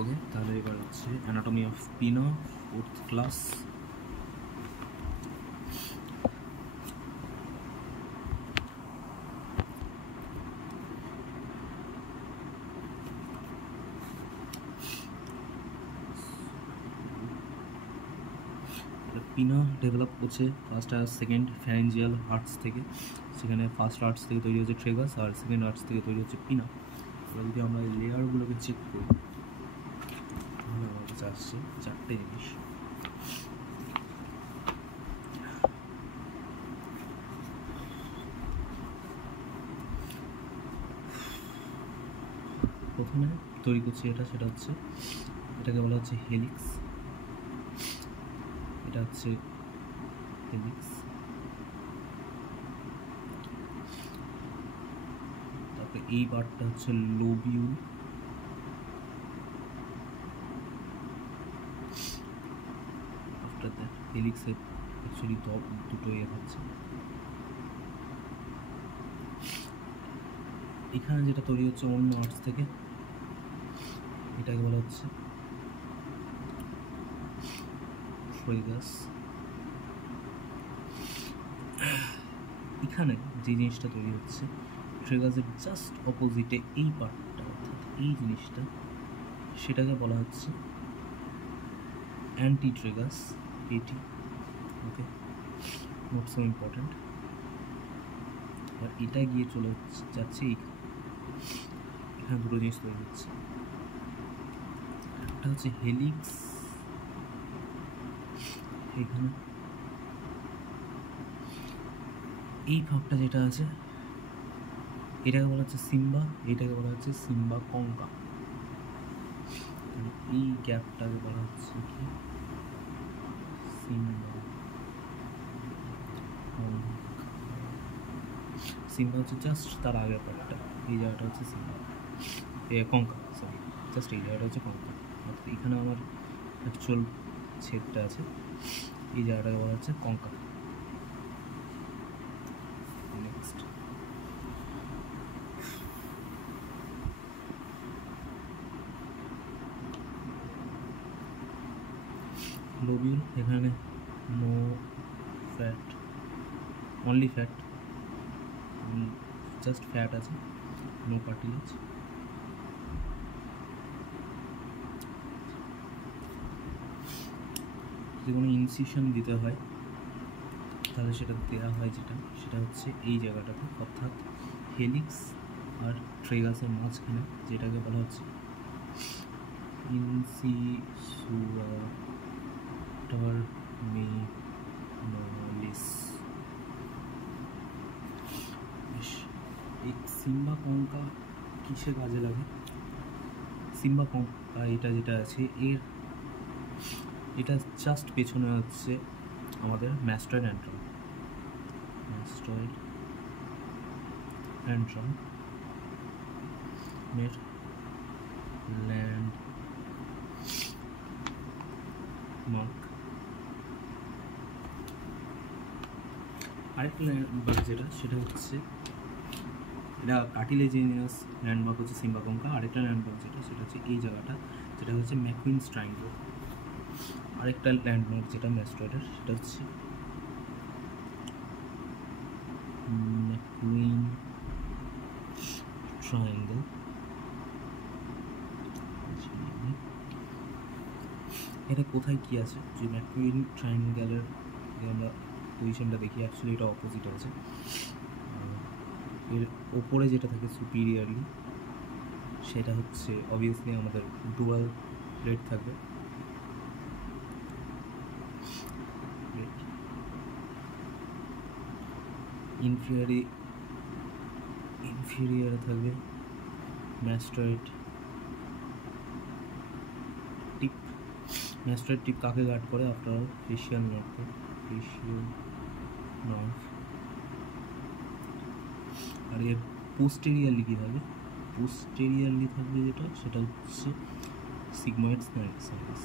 ওকে, তাহলে এবার হচ্ছে অ্যানাটমি অফ পিনা, 4th ক্লাস। পিনা ডেভেলপ করছে ফার্স্ট আর সেকেন্ড ফ্যারেঞ্জিয়াল আর্টস থেকে। সেখানে ফার্স্ট আর্টস থেকে তৈরি হচ্ছে ট্রেগাস, আর সেকেন্ড আর্টস থেকে তৈরি হচ্ছে পিনা। এবার যদি আমরা লেয়ারগুলোকে চেক করি তাহলে আমার কাছে আসছে 4টে জিনিস। প্রথমে তৈরি করছি সেটা হচ্ছে, এটাকে বলা হচ্ছে হেলিক্স। এটা হচ্ছে হেলিক্স। তারপরে এই পার্টটা হচ্ছে লোবিউল। আফটার দ্যাট হেলিক্সের অ্যাকচুয়ালি দুটো থাকছে। এখানে যেটা তৈরি হচ্ছে অন্য আর্টস থেকে, এটাকে বলা হচ্ছে ট্রেগাস। এখানে যে জিনিসটা তৈরি হচ্ছে ট্রেগাসের জাস্ট অপোজিটে এই পার্টটা, অর্থাৎ এই জিনিসটা, সেটাকে বলা হচ্ছে অ্যান্টি ট্রেগাস, এটি। ওকে, নট সো ইম্পর্টেন্ট। আর এটা গিয়ে চলে যাচ্ছে এখানে দুটো জিনিস তৈরি হচ্ছে। একটা হচ্ছে হেলিক্স, এখানে এই ভাবটা যেটা আছে এটাকে বলা হচ্ছে সিম্বা, এটাকে বলা হচ্ছে সিম্বা কঙ্কা। এই গ্যাপটাকে বলা হচ্ছে কি সিম্বা। সিম্বা হচ্ছে জাস্ট তার আগের পার্টটা, এই জায়গাটা হচ্ছে সিম্বা, কঙ্কা, সরি, জাস্ট এই জায়গাটা হচ্ছে কঙ্কা। অর্থাৎ এখানে আমার অ্যাকচুয়াল ছেদটা আছে, এই জায়গাটাকে বলা হচ্ছে কঙ্কা। নেক্সট লোবিউল, এখানে no fat, only fat, just fat আছে, নো কার্টিলেজ। যদি কোনো ইনসিশন দিতে হয় তাহলে সেটা দেওয়া হয় সেটা হচ্ছে এই জায়গাটাতে, অর্থাৎ হেলিক্স আর ট্রেগাসের মাঝখানে, যেটাকে বলা হচ্ছে ইনসিসুয়াটারমিনালিস। এই সিম্বা কঙ্কা কিসে কাজে লাগে? সিম্বা কঙ্কা এটা যেটা আছে এটা জাস্ট পেছনে হচ্ছে আমাদের ম্যাস্টয়েড অ্যান্ট্রম। এর ল্যান্ড মার্ক। আরেকটা ল্যান্ডমার্ক সেটা হচ্ছে, এটা কার্টিলেজিনিয়াস ল্যান্ডমার্ক হচ্ছে সিম্বা কঙ্কা। আরেকটা ল্যান্ডমার্ক সেটা হচ্ছে এই জায়গাটা, যেটা হচ্ছে ম্যাকুইনস ট্রায়াঙ্গল। আরেকটা ল্যান্ডমার্ক যেটা ম্যাস্টয়েডের, সেটা হচ্ছে ম্যাকুইন ট্রায়াঙ্গল। এটা কোথায় কি আছে? যে ম্যাকুইন ট্রায়াঙ্গেলের আমরা পজিশনটা দেখি, অ্যাকচুয়ালি এটা অপোজিট আছে। এর ওপরে যেটা থাকে সুপিরিয়ারলি, সেটা হচ্ছে অবভিয়াসলি আমাদের ডুয়াল রেড থাকবে। ইনফেরিয়ারে থাকবে ম্যাস্টয়েড টিপ। ম্যাস্টয়েড টিপ কাকে গার্ড করে? After all facial nerve. আর এর পোস্টেরিয়ারলি কী থাকবে? পোস্টেরিয়ারলি থাকবে সেটা হচ্ছে সিগময়েড সাইনাস।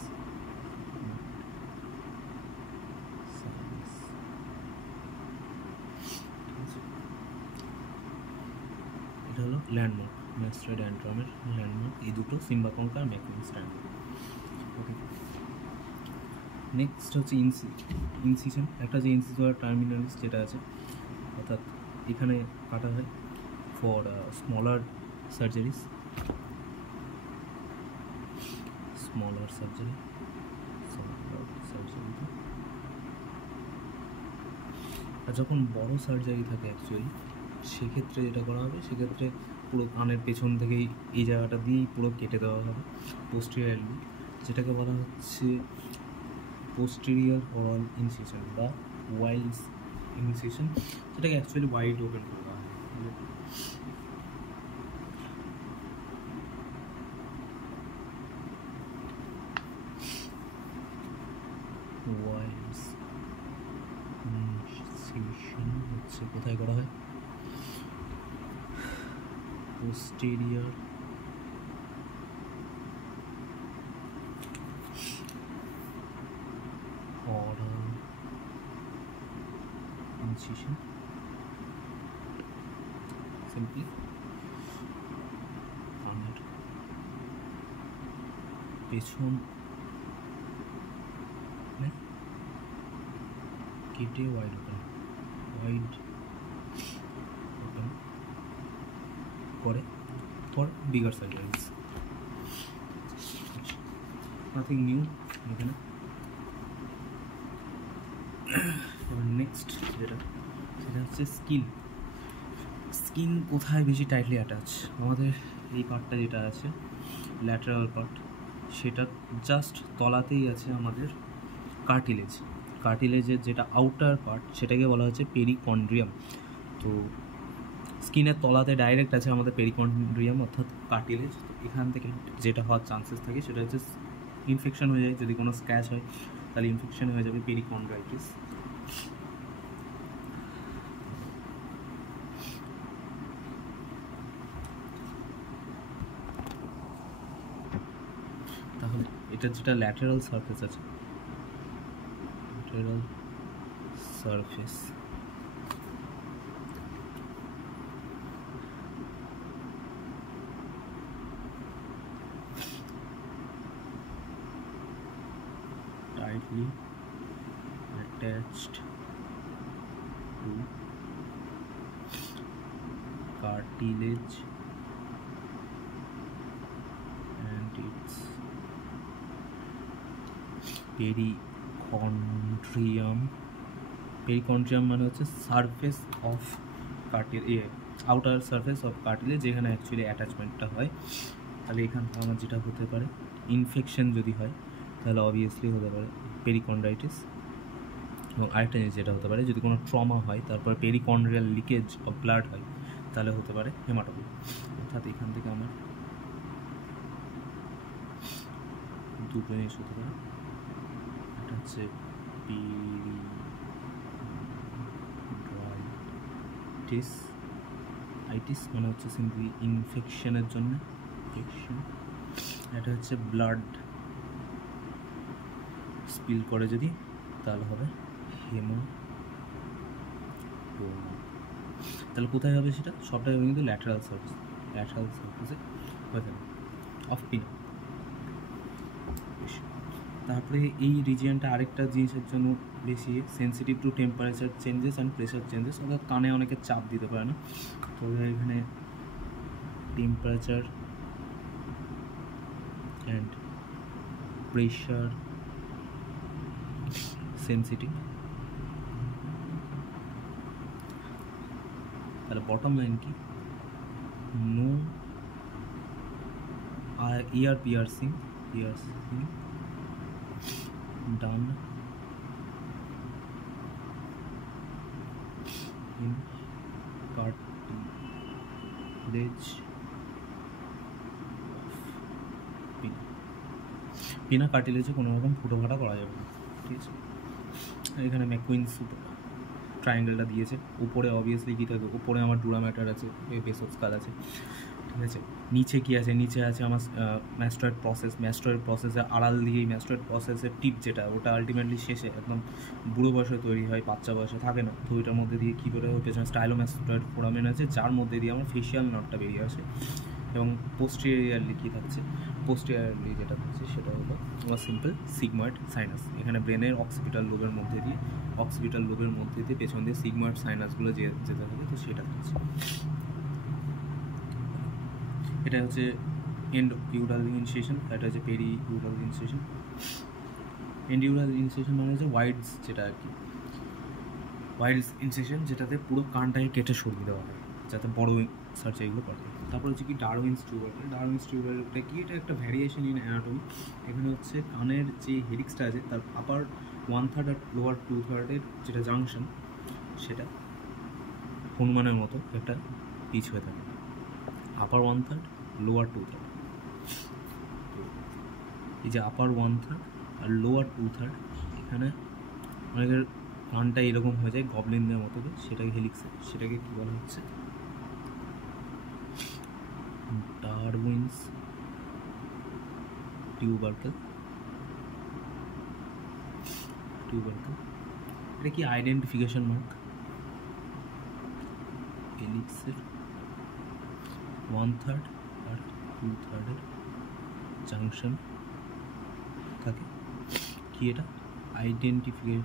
এটা হলো ল্যান্ডমার্ক। ম্যাস্ট্রয়েড অ্যান্ড্রমের ল্যান্ডমার্ক, এই দুটো সিম্বা কঙ্কা আর ম্যাকুইন স্ট্র্যান্ড। ওকে, নেক্সট হচ্ছে ইনসিশন। একটা যে ইনসিসিওর টার্মিনালিস যেটা আছে, অর্থাৎ এখানে কাটা হয় ফর স্মলার সার্জারি। আর যখন বড় সার্জারি থাকে অ্যাকচুয়ালি, সেক্ষেত্রে যেটা করা হবে, সেক্ষেত্রে পুরো কানের পেছন থেকেই এই জায়গাটা দিয়েই পুরো কেটে দেওয়া হবে পোস্টেরিয়রলি, যেটাকে বলা হচ্ছে পোস্টেরিয়র হরাল ইনসিশন বা ওয়াইড ইনসিশন, যেটাকে অ্যাকচুয়ালি ওয়াইড ওপেন করে দেওয়া হয়। ওয়াইড ইনসিশন হচ্ছে কোথায় করা হয়? পোস্টেরিয়র হরাল ইনসিশন, সিম্পলি কানের পেছন কেটে ওয়াইড ওপেন করে for bigger surgeries. Nothing new এখানে। নেক্সট যেটা, সেটা হচ্ছে স্কিন কোথায় বেশি টাইটলি অ্যাটাচ? আমাদের এই পার্টটা যেটা আছে ল্যাটারাল পার্ট, সেটা জাস্ট তলাতেই আছে আমাদের কার্টিলেজের যেটা আউটার পার্ট, সেটাকে বলা হচ্ছে পেরিকন্ড্রিয়াম। তো স্কিনের তলাতে ডাইরেক্ট আছে আমাদের পেরিকন্ড্রিয়াম অর্থাৎ কার্টিলেজ। তো এখান থেকে যেটা হওয়ার চান্সেস থাকে সেটা হচ্ছে ইনফেকশন হয়ে যায়। যদি কোনো স্ক্র্যাচ হয় তাহলে ইনফেকশন হয়ে যাবে, পেরিকন্ড্রাইটিস। তাহলে এটা যেটা ল্যাটারাল সারফেস আছে, lateral surface tightly attached to cartilage and its perichondrium মানে হচ্ছে surface of outer surface of cartilage, যেখানে অ্যাকচুয়ালি অ্যাটাচমেন্টটা হয়। তাহলে এখান থেকে আমার যেটা হতে পারে, ইনফেকশন যদি হয় তাহলে অবভিয়াসলি হতে পারে পেরিকন্ড্রাইটিস। এবং আরেকটা জিনিস যেটা হতে পারে, যদি কোনো ট্রমা হয় তারপর পেরিকন্ড্রিয়াল লিকেজ অফ ব্লাড হয় তাহলে হতে পারে হেমাটোমা। অর্থাৎ এখান থেকে আমার দুটো জিনিস হতে পারে। এটা হচ্ছে আইটিস মানে হচ্ছে সিম্পলি ইনফেকশনের জন্য ইনফেকশন। এটা হচ্ছে ব্লাড স্পিল করে যদি, তাহলে হবে হেমাটোমা। তাহলে কোথায় হবে সেটা? সবটাই হবে কিন্তু ল্যাটারাল সারফেসে হয়ে থাকে অফ পিনা। তারপরে এই রিজিয়নটা আরেকটা জিনিসের জন্য বেশি sensitive to temperature changes and pressure changes, অর্থাৎ কানে অনেকে চাপ দিতে পারে না। তো এখানে টেম্পারেচার অ্যান্ড প্রেশার সেন্সিটিভ। তাহলে বটম লাইন কি? No ear piercing done in cartilage পিনা কার্টিলেজে কোনো রকম ফুটো ফাটা করা যাবে না, ঠিক আছে? এখানে ম্যাকুইন্স ট্রায়াঙ্গেলটা দিয়েছে। উপরে অবভিয়াসলি কী থাকে, উপরে আমার ডুরা ম্যাটার আছে, বেসোস স্কাল আছে, ঠিক আছে? নিচে কী আছে? নিচে আছে আমার ম্যাস্টয়েড প্রসেসের আড়াল দিয়েই ম্যাস্টয়েড প্রসেসের টিপ যেটা, ওটা আলটিমেটলি শেষে একদম বুড়ো বয়সে তৈরি হয়, বাচ্চা বয়সে থাকে না। তো ওইটার মধ্যে দিয়ে কী করে পেছনে স্টাইলোম্যাস্টয়েড ফোরামেন আছে, যার মধ্যে দিয়ে আমার ফেশিয়াল নার্ভটা বেরিয়ে আসে। এবং পোস্টেরিয়ারলি কী থাকছে, পোস্টেরিয়ারলি যেটা থাকছে সেটা হলো আমার সিম্পল সিগময়েড সাইনাস। এখানে ব্রেনের অক্সিপিটাল লোবের মধ্যে দিয়ে পেছন দিয়ে সিগময়েড সাইনাসগুলো যেতে থাকে, তো সেটা থাকছে। এটা হচ্ছে এন্ড ইউরাল ইনিশিয়েশন, এটা হচ্ছে peri aural initiation. End aural initiation মানে হচ্ছে ওয়াইডস, যেটা আর কি ওয়াইডস ইনিশিয়েশন, যেটাতে পুরো কানটাকে কেটে সরিয়ে দেওয়া হয় যাতে বড় সার্জারিগুলো করে। তারপর হচ্ছে কি ডারউইনস টিউবারকেল। ডারউইনস টিউবারকেলটা কি, এটা একটা ভ্যারিয়েশন ইন অ্যানাটমি। এখানে হচ্ছে কানের যে হেলিক্সটা আছে তার আপার 1/3 আর লোয়ার 2/3 যেটা জাংশন, সেটা হনুমানের মতো একটা পিচ হয়ে থাকে, আপার 1/3 লোয়ার 2/3। তো এই যে আপার 1/3 আর লোয়ার 2/3, এখানে অনেকের কানটা এরকম হয়ে যায় গবলিনদের মতো, সেটাকে হেলিক্সে, সেটাকে কী বলা হচ্ছে, ডারউইনস টিউবারকেল। এটা কি আইডেন্টিফিকেশন মার্ক, হেলিক্সের 1/3 আর 2/3 জাংশন থাকে। কি এটা আইডেন্টিফিকেশন,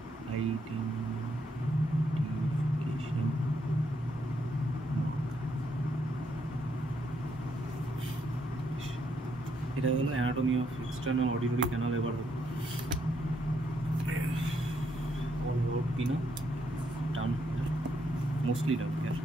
এটা হলো anatomy of external auditory canal. এবার পিনা down, mostly down here.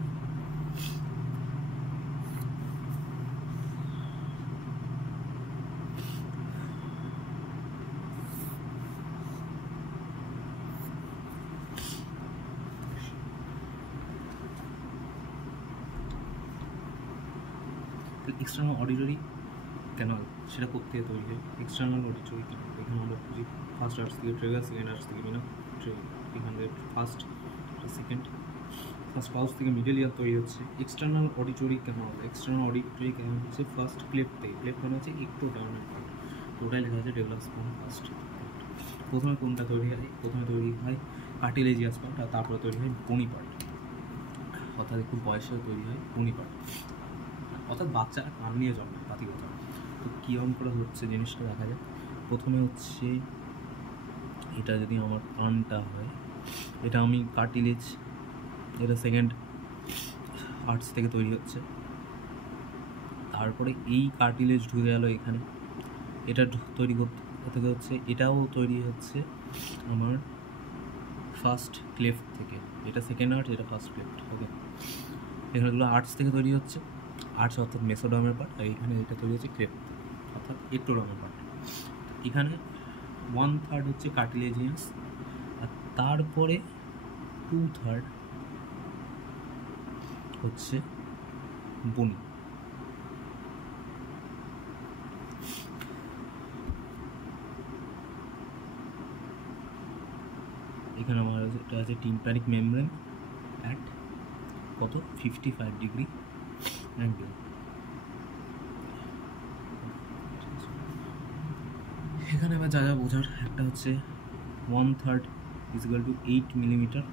External auditory canal সেটা করতে তৈরি হয়। এক্সটার্নাল অডিটরি ক্যানাল এখানে আমরা খুঁজি ফার্স্ট আর্টস থেকে ট্রেগার, সেকেন্ড আর্টস থেকে মিনা, এখান থেকে ফার্স্ট সেকেন্ড, ফার্স্ট পাউচ থেকে মিডল ইয়ার তৈরি হচ্ছে। এক্সটার্নাল অডিটরি ক্যানাল হচ্ছে ফার্স্ট ক্লেপ থেকে, ক্লেপ মানে হচ্ছে একটু ডাউনের পার্ট, তো ওটাই লেখা আছে ডেভেলপমেন্ট ফার্স্ট। প্রথমে কোনটা তৈরি হয়, প্রথমে তৈরি হয় কার্টিলেজিয়াস পার্ট, আর তারপরে তৈরি হয় বনি পার্ট, অর্থাৎ একটু বয়সে তৈরি হয় বনি পার্ট, অর্থাৎ বাচ্চারা কান নিয়ে জন্মায় পাতিগত। তো কীরকম করে হচ্ছে জিনিসটা দেখা যায়। প্রথমে হচ্ছে এটা যদি আমার কানটা হয়, এটা আমি কার্টিলেজ, এটা সেকেন্ড আর্টস থেকে তৈরি হচ্ছে। তারপরে এই কার্টিলেজ ঢুকে গেল এখানে, এটা তৈরি করতে থেকে হচ্ছে, এটাও তৈরি হচ্ছে আমার ফার্স্ট ক্লেফট থেকে, এটা সেকেন্ড আর্টস, এটা ফার্স্ট ক্লেফট। ওকে, এখানেগুলো আর্টস থেকে তৈরি হচ্ছে, আর্টস অর্থাৎ মেসোডামের পার্ট, আর এখানে এটা তৈরি হচ্ছে ক্লেফট অর্থাৎ একটোডামের পার্ট। এখানে 1/3 হচ্ছে কার্টিলেজিয়াস, আর তারপরে 2/3 হচ্ছে বনি। এখানে আমার এটা আছে টিম্প্যানিক মেমব্রেন অ্যাট কত 55 ডিগ্রি অ্যাঙ্গেল। এখানে আবার যা যা বোঝার, একটা হচ্ছে 1/3 = 8 মিলিমিটার,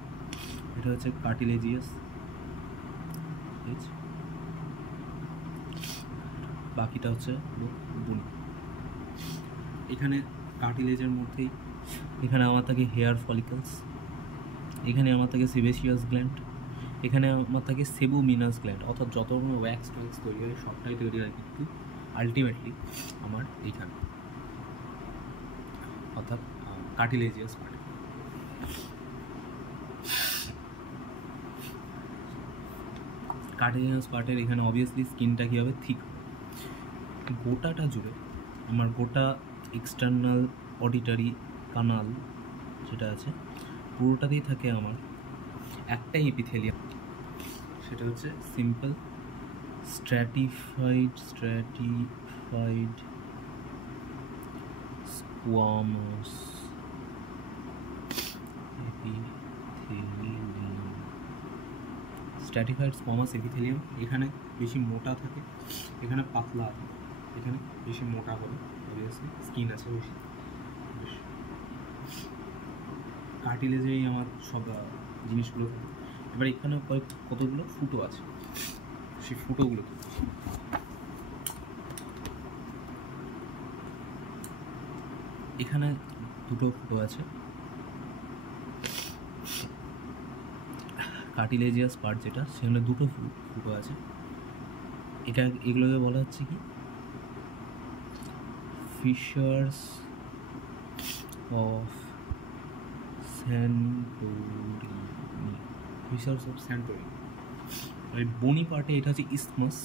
এটা হচ্ছে কার্টিলেজিয়াস, বাকিটা হচ্ছে বনি। এখানে কার্টিলেজের মধ্যেই এখানে আমার থাকে হেয়ার ফলিকলস, এখানে আমার থাকে সিবেসিয়াস গ্ল্যান্ড, এখানে আমার থাকে সেবুমিনাস গ্ল্যান্ড, অর্থাৎ যত রকমের ওয়্যাক্স তৈরি হয় সবটাই তৈরি হয় কিন্তু আলটিমেটলি আমার এইখানে, অর্থাৎ কার্টিলেজিয়াস পার্টে। কার্টিলেজিয়াস পার্টের এখানে অবভিয়াসলি স্কিনটা কী হবে, থিক। গোটাটা জুড়ে আমার গোটা এক্সটার্নাল অডিটরি কানাল যেটা আছে পুরোটাতেই থাকে আমার একটাই এপিথেলিয়াম, সেটা হচ্ছে simple stratified squamous epithelium. Stratified squamous epithelium এখানে বেশি মোটা থাকে, এখানে পাতলা, এখানে বেশি মোটা হবে, অবভিয়াসলি স্কিন আছে বেশি। কার্টিলেজেই আমার সব জিনিসগুলো থাকে। এবার এখানে কতগুলো ফুটো আছে, সেই ফুটোগুলো এখানে দুটো ফুটো আছে, কার্টিলেজিয়াস পার্ট যেটা, সেখানে দুটো ফুটো আছে। এগুলোকে বলা হচ্ছে কি fissures of Santorini. Fissures of Santorini. আর বনি পার্টে এটা হচ্ছে ইসথমাস,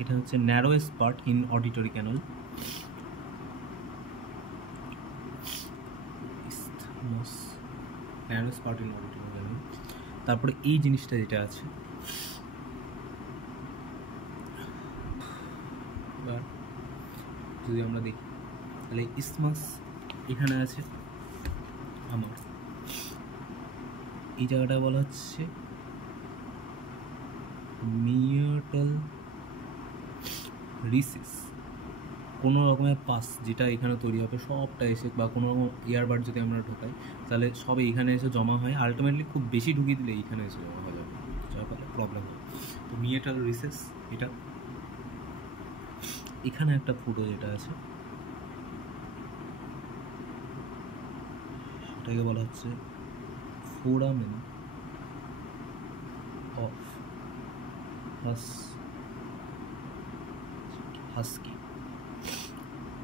এটা হচ্ছে narrowest part in auditory canal. Isthmus narrowest part in auditory canal. তারপরে এই জিনিসটা যেটা আছে, এবার যদি আমরা দেখি তাহলে ইসথমাস এখানে আছে আমার, এই জায়গাটা বলা হচ্ছে মিয়েটাল রিসিস। কোনো রকমের পাস যেটা এখানে তৈরি হবে সবটা এসে, বা কোনো রকম ইয়ারবাড যদি আমরা ঢোকাই তাহলে সব এইখানে এসে জমা হয়। আলটিমেটলি খুব বেশি ঢুকিয়ে দিলে এইখানে এসে জমা হয়ে যাবে, যার ফলে প্রবলেম হয়। তো মিয়েটাল রিসিস এটা, এখানে একটা ফুটো যেটা আছে সেটাকে বলা হচ্ছে foramen of husky.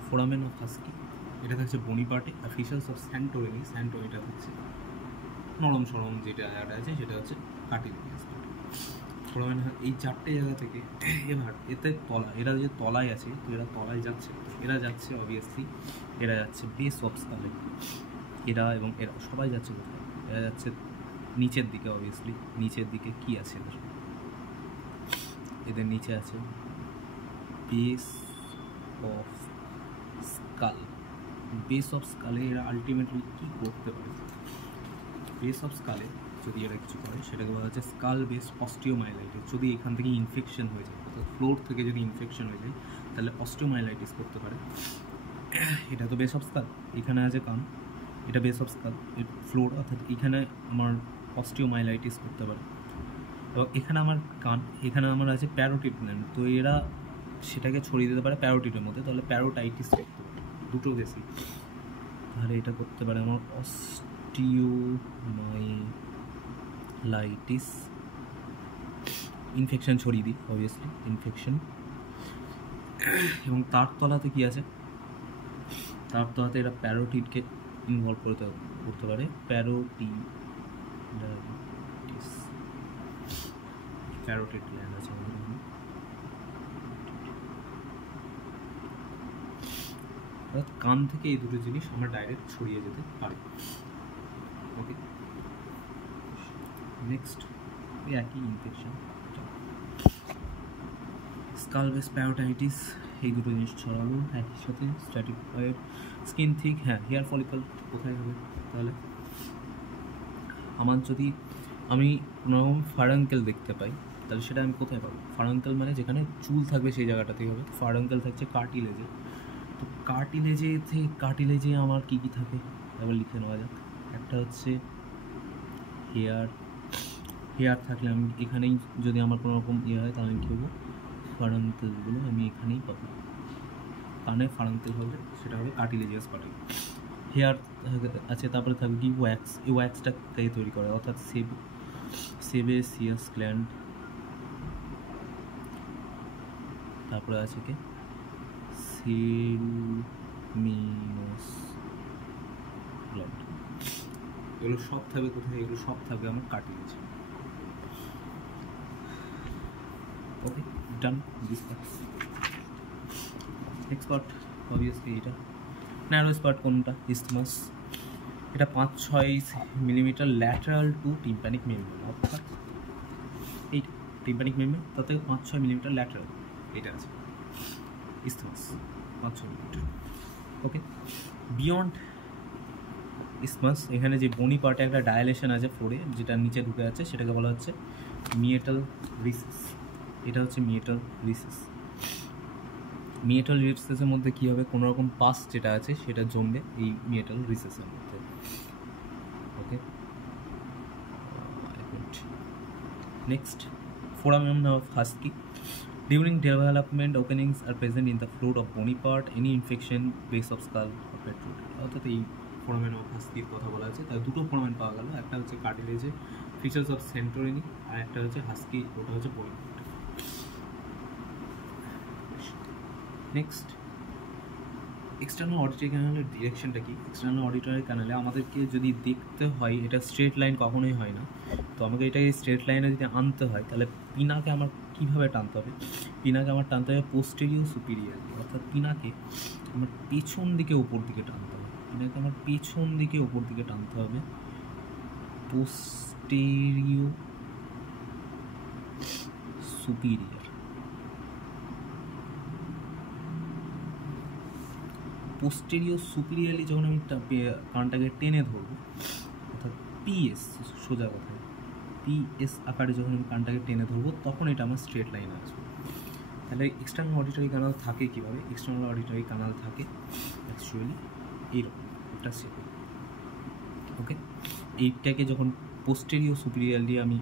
Foramen of husky এটা থাকছে বনি পার্টে। আর ফিশার্স অফ স্যান্টোরিনি, এটা হচ্ছে নরম সরম যেটা আছে সেটা হচ্ছে কার্টিলেজিয়াস পার্ট। ফোরামেন এই চারটে জায়গা থেকে এবার এতে তলা, এরা যে তলায় আছে, তো এরা তলায় যাচ্ছে, এরা যাচ্ছে অবভিয়াসলি এরা যাচ্ছে বেস অফ স্কালে। এরা এবং এরা সবাই যাচ্ছে কোথায়? এরা যাচ্ছে নিচের দিকে। অবভিয়াসলি নিচের দিকে কি আছে এদের নিচে আছে base of skull. Base of স্কালে এরা আলটিমেটলি কী করতে পারে? বেস অফ স্কালে যদি এরা কিছু করে সেটাকে বলা হচ্ছে স্কাল বেস অস্টিওমাইলাইটিস। যদি এখান থেকে ইনফেকশন হয়ে যায়, অর্থাৎ ফ্লোর থেকে যদি ইনফেকশন হয়ে যায় তাহলে অস্টিওমাইলাইটিস করতে পারে। এটা তো বেস অফ স্কাল, এখানে আছে কান, এটা বেস অফ স্কাল ফ্লোর, অর্থাৎ এখানে আমার অস্টিওমাইলাইটিস করতে পারে। এবং এখানে আমার কান, এখানে আমার আছে প্যারোটিড গ্ল্যান্ড, তো এরা সেটাকে ছড়িয়ে দিতে পারে প্যারোটিডের মধ্যে, তাহলে প্যারোটাইটিস করতে পারে, দুটো বেশি। তাহলে এটা করতে পারে আমার অস্টিওমাইলাইটিস। ইনফেকশন ছড়িয়ে দিই অবভিয়াসলি, ইনফেকশন। এবং তার তলাতে কি আছে? তার তলাতে এরা প্যারোটিডকে ইনভলভ করতে পারে। প্যারোটিড গ্ল্যান্ড আছে আমাদের এখানে। অর্থাৎ কান থেকে এই দুটো জিনিস আমরা ডাইরেক্ট ছড়িয়ে যেতে পারি। ওকে, নেক্সট এই একই ইনফেকশন, স্কাল বেস প্যারোটাইটিস, এই দুটো জিনিস ছড়ালো একই সাথে। স্ট্র্যাটিফাইড স্কিন থিক, হ্যাঁ হেয়ার ফলিকল কোথায় হবে? তাহলে আমার যদি আমি কোনোরকম ফারাঙ্কেল দেখতে পাই তাহলে সেটা আমি কোথায় পাবো? ফারাঙ্কেল মানে যেখানে চুল থাকবে সেই জায়গাটাতেই হবে। ফারাঙ্কেল থাকছে কার্টিলেজে, তো কার্টিলেজে আমার কী কী থাকে এবার লিখে নেওয়া যাক। একটা হচ্ছে হেয়ার থাকলে আমি এখানেই, যদি আমার কোনো রকম ইয়ে হয় তাহলে আমি কী করবো? ফারাঙ্কেলগুলো আমি এখানেই পাবো। কানে ফারাঙ্কেল হলে সেটা হবে কার্টিলেজিয়াস পার্টি। হেয়ার আছে, তারপরে থাকবে কি ওয়্যাক্স। এই ওয়্যাক্সটা থেকে তৈরি করে, অর্থাৎ সেবেসিয়াস গ্ল্যান্ড। তারপরে আছে কি সেলুমিনাস গ্ল্যান্ড। এগুলো সব থাকবে কোথায়? এগুলো সব থাকবে আমার cartilage. Okay, done this part. Next part obviously এটা ন্যারোয়েস্ট পার্ট কোনটা? ইসথমাস। এটা 5-6 millimetre lateral to tympanic membrane, অর্থাৎ এই টিম্প্যানিক মেমব্রেন তার থেকে 5-6 মিলিমিটার ল্যাটারাল এটা আছে ইসথমাস, 5-6 মিলিমিটার। ওকে, বিয়ন্ড ইসথমাস এখানে যে বনি পার্টে একটা ডায়ালেশন আছে ফ্লোরে, যেটা নিচে ঢুকে আছে, সেটাকে বলা হচ্ছে মিয়েটাল রিসিস। এটা হচ্ছে মিয়েটাল রিসিস। মিয়েটাল রিসেসের মধ্যে কী হবে? কোনো রকম পাস যেটা আছে সেটা জমবে এই মিয়েটাল রিসেসের মধ্যে। Okay, next foramen of Huschke. During development, openings are present in the floor of bony part, any infection, base of skull or protrude. অর্থাৎ এই ফোরামেন অফ হাস্কির কথা বলা আছে। তার দুটো ফোরামেন পাওয়া গেল, একটা হচ্ছে কার্টিলেজে ফিচার্স অফ সেন্টোরিনি, আর একটা হচ্ছে হাস্কি, ওটা হচ্ছে বনি পার্ট। নেক্সট, এক্সটার্নাল অডিটরি ক্যানালের ডিরেকশনটা কি? এক্সটার্নাল অডিটরি ক্যানালে আমাদেরকে যদি দেখতে হয়, এটা স্ট্রেট লাইন কখনোই হয় না, তো আমাকে এটাকে স্ট্রেট লাইনে যদি আনতে হয় তাহলে পিনাকে আমার কীভাবে টানতে হবে? পিনাকে আমার টানতে হবে পোস্টেরিয়র সুপিরিয়ারলি, অর্থাৎ পিনাকে আমার পেছন দিকে উপর দিকে টানতে হবে। পিনাকে আমার পেছন দিকে উপর দিকে টানতে হবে, পোস্টেরিয়র সুপিরিয়ার। পোস্টেরিয়র সুপিরিয়ারলি যখন আমি কানটাকে টেনে ধরবো, অর্থাৎ পিএস, সোজা কথায় পিএস আকারে যখন আমি কানটাকে টেনে ধরবো, তখন এটা আমার স্ট্রেট লাইন আসবে। তাহলে এক্সটার্নাল অডিটরি কানাল থাকে কীভাবে? এক্সটার্নাল অডিটরি কানাল থাকে অ্যাকচুয়ালি এইরকম একটা শেপে। ওকে, এইটাকে যখন পোস্টেরিয়র সুপিরিয়ারলি আমি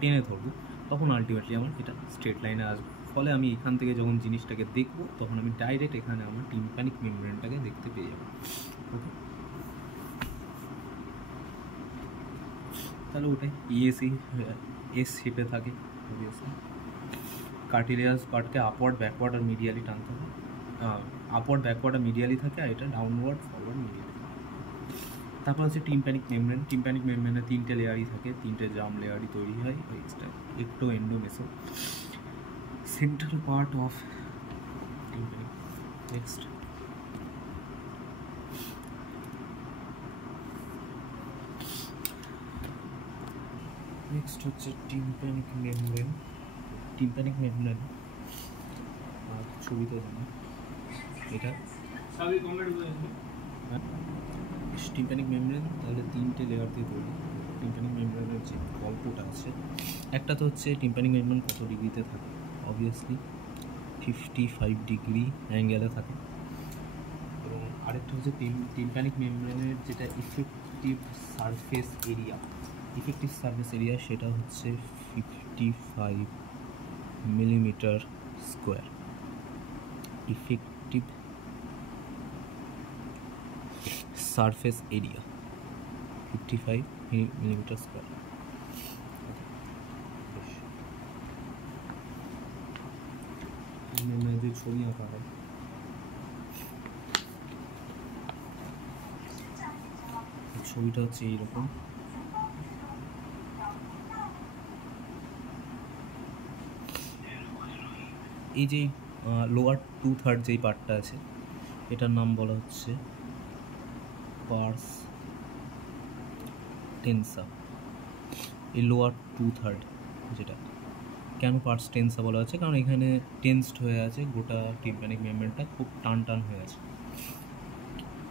টেনে ধরবো, তখন আলটিমেটলি আমার এটা স্ট্রেট লাইনে আসবে। ফলে আমি এখান থেকে যখন জিনিসটাকে দেখবো, তখন আমি ডাইরেক্ট এখানে আমার টিম্প্যানিক মেমব্রেনটাকে দেখতে পেয়ে যাবো। ওকে, তাহলে ওটাই ইএসি এস শেপে থাকে অবভিয়াসলি। কার্টিলেজাস পার্টকে আপওয়ার্ড, ব্যাকওয়ার্ড আর মিডিয়ালি টানতে হবে। আপওয়ার্ড, ব্যাকওয়ার্ড আর মিডিয়ালি থাকে, আর এটা ডাউনওয়ার্ড, ফরওয়ার্ড, মিডিয়ালি। তারপর হচ্ছে টিম্প্যানিক মেমব্রেন। টিম্প্যানিক মেমব্রেনে 3টে লেয়ারই থাকে, 3টে জার্ম লেয়ারই তৈরি হয়, একটু endo meso. Central part of tympanic. Next হচ্ছে টিম্প্যানিক মেমব্রেন। টিম্প্যানিক মেমব্রেন ছবিতে জানি এটা টিম্প্যানিক মেমব্রেন তাহলে 3টে লেয়ার দিয়ে তৈরি। টিম্প্যানিক মেমব্রেনের যে গল্পটা আছে, একটা তো হচ্ছে টিম্প্যানিক মেমব্রেন কত ডিগ্রিতে থাকে, অবভিয়াসলি 55 ডিগ্রি অ্যাঙ্গেলে থাকে। এবং আরেকটা হচ্ছে টিম্প্যানিক মেমব্রেনের যেটা ইফেক্টিভ সারফেস এরিয়া, সেটা হচ্ছে 55 millimetre square. Effective surface area 55 millimetre square. যে ছবি আঁকা হয়, ছবিটা হচ্ছে এইরকম। এই যে লোয়ার 2/3 যেই পার্টটা আছে, এটার নাম বলা হচ্ছে পার্স টেন্সা। এই লোয়ার 2/3 যেটা, কেন পার্স টেন্সা বলা হচ্ছে? কারণ এখানে টেন্সড হয়ে আছে গোটা টিম্প্যানিক মেমব্রেনটা, খুব টান টান হয়ে আছে।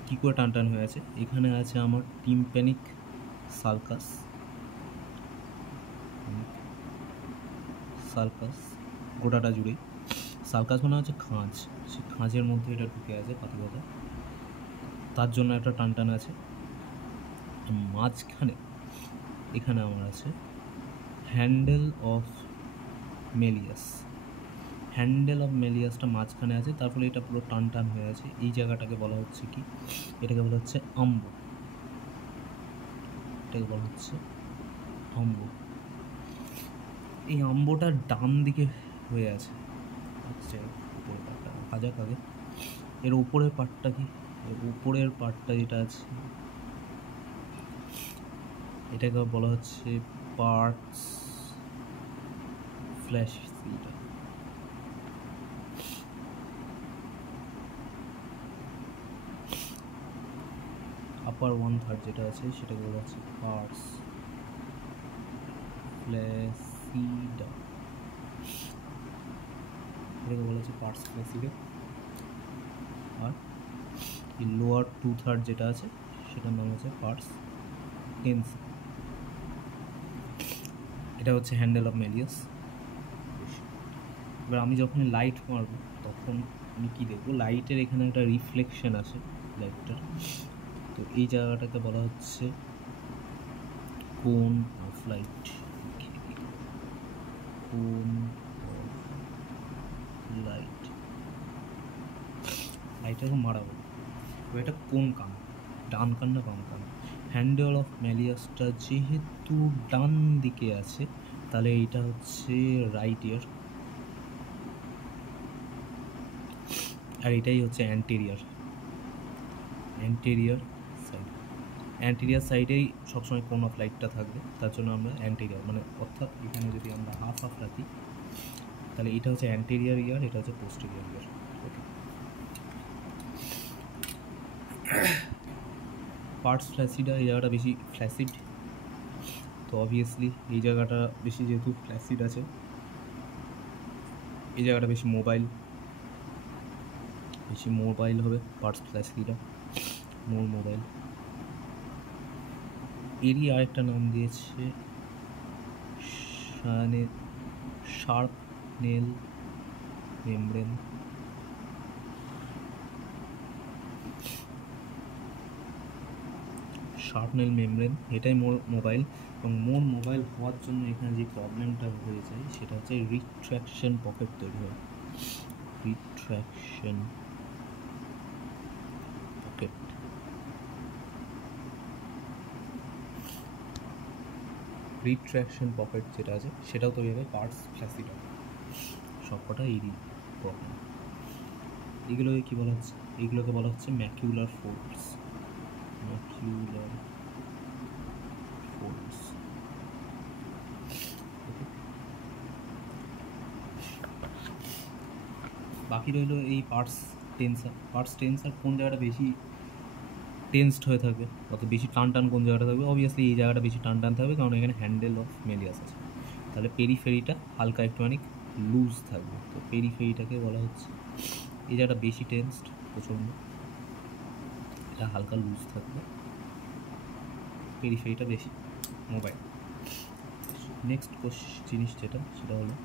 কী করে টান টান হয়ে আছে? এখানে আছে আমার টিম্প্যানিক সালকাস, গোটাটা জুড়েই। সালকাস মানে হচ্ছে খাঁজ, সেই খাঁজের মধ্যে এটা ঢুকে আছে পাতা, তার জন্য একটা টান টান আছে। মাঝখানে এখানে আমার আছে handle of malleus. Handle of মেলিয়াসটা মাঝখানে আছে, তার ফলে এটা পুরো টান টান হয়ে আছে। এই জায়গাটাকে বলা হচ্ছে কি? এটাকে বলা হচ্ছে আম্ব। এই আম্বটা ডান দিকে হয়ে আছে। আচ্ছা, উপরের পার্টটা হাজার আগে, এর উপরের পার্টটা কি? এর উপরের পার্টটা যেটা আছে, এটাকে বলা হচ্ছে পার্টস ফ্ল্যাশ। আপার 1/3 যেটা আছে, সেটাকে বলা হচ্ছে পার্টস ফ্ল্যাসিডা। এটাকে বলা হচ্ছে পার্টস ফ্ল্যাসিডা। আর এই লোয়ার 2/3 যেটা আছে, সেটার নাম হচ্ছে পার্টস টেন্সা। এটা হচ্ছে হ্যান্ডেল অফ মেলিয়াস। এবার আমি যখন লাইট মারবো, তখন আমি কী দেখবো? লাইটের এখানে একটা রিফ্লেকশন আছে লাইটটার, তো এই জায়গাটাকে বলা হচ্ছে কোন অফ লাইট। কোন অফ লাইটটা খুব মারাবো। এটা কোন কান, ডান কান না বাম কান? হ্যান্ডেল অফ ম্যালিয়াসটা যেহেতু ডান দিকে আছে তাহলে এইটা হচ্ছে রাইট ইয়ার, আর এটাই হচ্ছে অ্যান্টেরিয়ার সাইড। অ্যান্টেরিয়ার সাইডেই সবসময় কোন অফ লাইটটা থাকবে, তার জন্য আমরা অ্যান্টেরিয়ার মানে অর্থাৎ এখানে যদি আমরা হাফ রাখি তাহলে এটা হচ্ছে অ্যান্টেরিয়ার ইয়ার, এটা হচ্ছে পোস্টেরিয়ার ইয়ার। ওকে, পার্টস ফ্ল্যাসিডা, এই জায়গাটা বেশি ফ্ল্যাসিড, তো অবভিয়াসলি এই জায়গাটা বেশি, যেহেতু ফ্ল্যাসিড আছে এই জায়গাটা বেশি মোবাইল হবে। পার্টস ফ্ল্যাসিডা মোর মোবাইল। এরই আরেকটা নাম দিয়েছে শার্প নেল মেমব্রেন। এটাই মোবাইল, এবং মোবাইল হওয়ার জন্য এখানে যে প্রবলেমটা হয়ে যায় সেটা হচ্ছে রিট্র্যাকশন পকেট তৈরি হয়। রিট্র্যাকশন পকেট যেটা আছে সেটাও তৈরি হবে পার্টস ফ্ল্যাসিডা। সবকটা এরই প্রবলেম। এগুলোকে কী বলা হচ্ছে? এইগুলোকে বলা হচ্ছে ম্যাকিউলার ফোল্ডস। বাকি রইল এই পার্টস টেন্সার কোন জায়গাটা বেশি টেন্সড হয়ে থাকবে, অত বেশি টান কোন জায়গাটা থাকবে? অবভিয়াসলি এই জায়গাটা বেশি টান থাকবে, কারণ এখানে হ্যান্ডেল অফ ম্যালিয়াস আছে। তাহলে পেরিফেরিটা হালকা একটুখানি লুজ থাকবে, তো পেরিফেরিটাকে বলা হচ্ছে এই জায়গাটা বেশি টেন্সড প্রচণ্ড, এটা হালকা লুজ থাকবে, পেরিফেরিটা বেশি মোবাইল। নেক্সট জিনিস সেটা হলো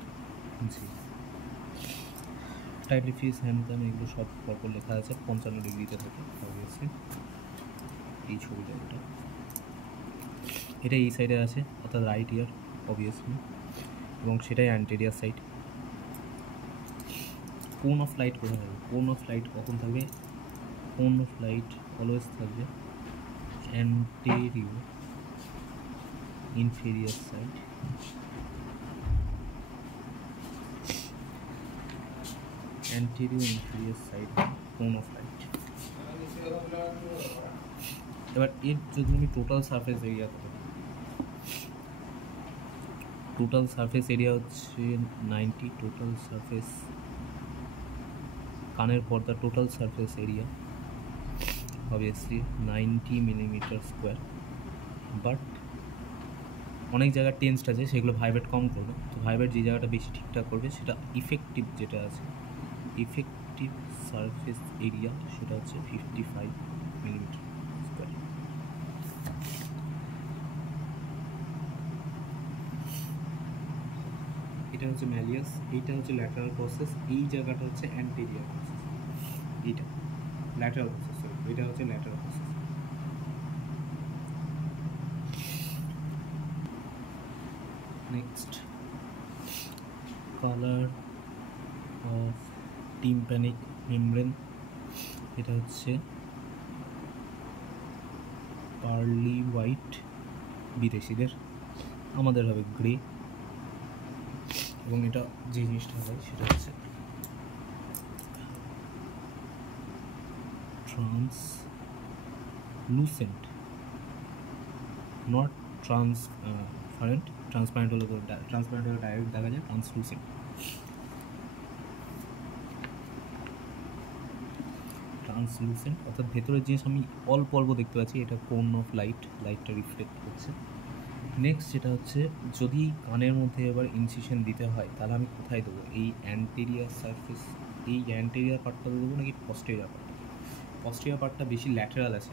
টাইপলিফিস হ্যান্ডকাম, এগুলো সব পরপর লেখা আছে 55 ডিগ্রিতে থাকে অবভিয়াসলি। এই ছবিটা এটা এই সাইডে আছে অর্থাৎ রাইট ইয়ার অবভিয়াসলি, এবং সেটাই অ্যান্টেরিয়ার সাইড। কোন অফ লাইট কোথায় থাকবে? কোন অফ লাইট কখন থাকবে? কোন অফ লাইট অলওয়েজ থাকবে অ্যান্টেরিয়র ইনফেরিয়র সাইড। কোন অফ লাইট। এবার এর যদি আমি টোটাল সারফেস এরিয়া কত, টোটাল সারফেস এরিয়া হচ্ছে 90, টোটাল সারফেস কানের পর্দা total surface area obviously 90 millimetre square. But অনেক জায়গায় টেন্সড আছে, সেগুলো ভাইব্রেট কম করবে, তো ভাইব্রেট যে জায়গাটা বেশি ঠিকঠাক করবে সেটা ইফেক্টিভ যেটা আছে, ইফেক্টিভ সারফেস এরিয়া সেটা হচ্ছে 55 মিলিমিটার স্কোয়ার। এটা হচ্ছে ম্যালিয়াস, এইটা হচ্ছে ল্যাটারাল প্রসেস, এই জায়গাটা হচ্ছে অ্যান্টেরিয়ার প্রসেস, এইটা ল্যাটারাল প্রসেস, এটা হচ্ছে lateral process. Next colour of tympanic membrane, এটা হচ্ছে পার্লি হোয়াইট বিদেশিদের, আমাদের হবে গ্রে, এবং এটা যে জিনিসটা হয় সেটা হচ্ছে ট্রান্সলুসেন্ট, নট ট্রান্সপারেন্ট। ট্রান্সপারেন্ট হলে ডাইরেক্ট দেখা যায়, ট্রান্সলুসেন্ট। অর্থাৎ ভেতরের জিনিস আমি অল্প দেখতে পাচ্ছি, এটা কোন অফ লাইটটা রিফ্লেক্ট করছে। নেক্সট যেটা হচ্ছে যদি কানের মধ্যে এবার ইনসিশন দিতে হয় তাহলে আমি কোথায় দেবো? এই অ্যান্টেরিয়ার সারফেস, এই অ্যান্টেরিয়ার পার্টটা দেবো নাকি পস্টেরিয়ার পার্টটা? পস্টেরিয়ার পার্টটা বেশি ল্যাটারাল আছে,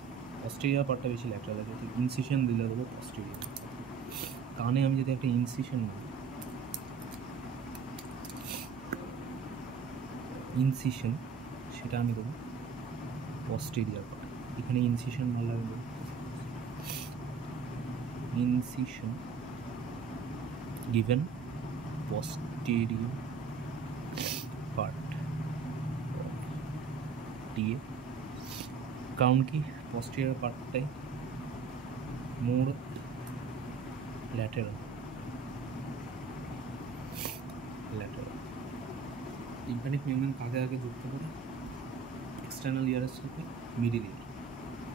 তো ইনসিশন দিলে দেবো পস্টেরিয়ার। কানে আমি যদি একটা ইনসিশন সেটা আমি দেবো পস্টেরিয়ার পার্ট। এখানে ইনসিশন না লাগবে, ইনসিশন given posterior part। টিএ। কারণ কি পস্টেরিয়র পার্টটাই মোর ল্যাটেরাল। টিম্প্যানিক মেমব্রেন কাকে আগে যুক্ত করে? এক্সটার্নাল ইয়ারের সাথে মিডিল ইয়ার,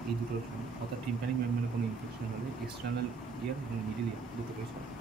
এই দুটোর সঙ্গে। অর্থাৎ টিম্প্যানিক মেমব্রেনে কোনো ইনফেকশন হলে এক্সটার্নাল ইয়ার এবং মিডিল ইয়ার দুটোকেই সঙ্গে।